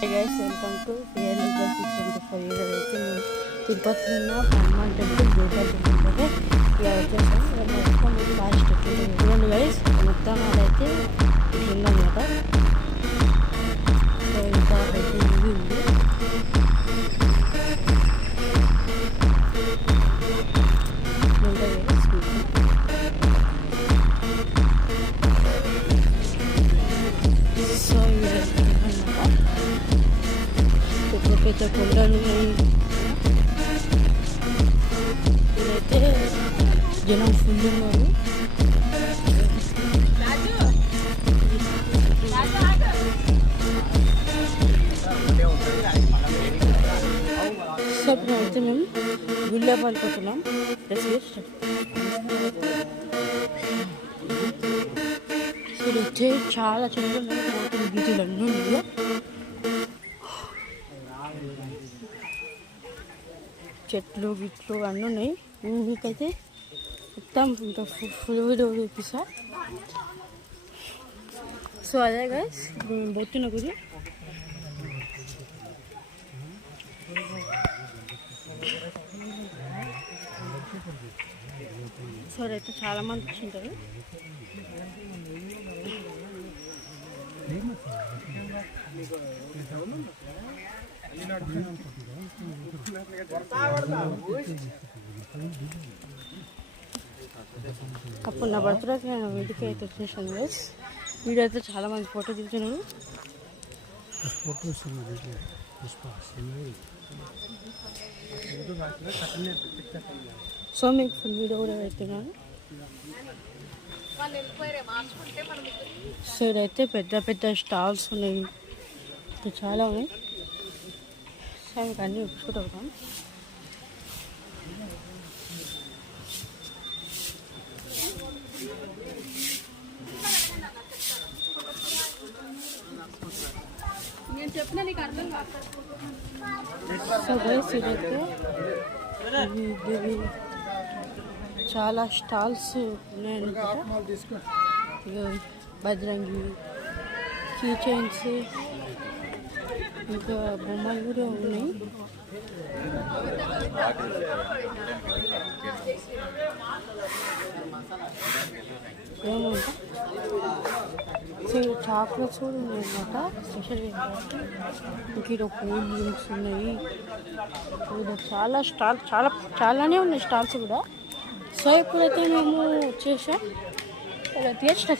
Hey guys, welcome to Fearless 675. అయితే తిరుపతిలో ఉన్న హనుమాన్ టెంపుల్ గోపాల్ టెంపుల్ ఇలా వచ్చేసాం. మొత్తం లాస్ట్ చూడండి గైస్, మొత్తం అదైతే ఉందన్నమాట. సో ఇంకా అయితే ఇది ఉంది. సో పెద్ద కొండలు ఇదైతే జనం ఫుల్ ఉన్నారు. సో ఇప్పుడు అయితే మేము గుళ్ళేపల్లికి పోతున్నాం. ఇదైతే చాలా చెట్లు ఉన్నాయి, బీచులు అన్నీ ఉన్నాయి. చెట్లు గిట్లు అన్నీ ఉన్నాయి. మీకైతే మొత్తం ఇంకా ఫుల్ వీడియో చూపిస్తా. సో అదే గైస్, మేము పోతున్న గురి. సో అయితే చాలా మంది వచ్చింటారు. అప్పుడు నా బర్త్డేకి నేను వీడికి అయితే వచ్చేసాను గైస్. వీడియో అయితే చాలా మంది ఫోటో దిగుతున్నారు. సో మీకు ఫుల్ వీడియో కూడా పెడుతున్నాను. సో ఇదైతే పెద్ద పెద్ద స్టాల్స్ ఉన్నాయి, చాలా ఉన్నాయి. సో మీకు అన్నీ చూసుకుంటూ ఉంటాం. సో గైస్ ఇదైతే చాలా స్టాల్స్ ఉన్నాయన్నమాట. బజరంగి కీ చైన్స్ ఇంకా బొమ్మలు కూడా ఉన్నాయి. ఏమంటా సో చాక్లెట్స్ కూడా ఉన్నాయి అన్నమాట. స్పెషల్ ఇంకా కూల్ డ్రింక్స్ ఉన్నాయి. చాలా స్టాల్స్ చాలానే ఉన్నాయి స్టాల్స్ కూడా. సో ఇప్పుడైతే మేము వచ్చేసాం. తీర్చా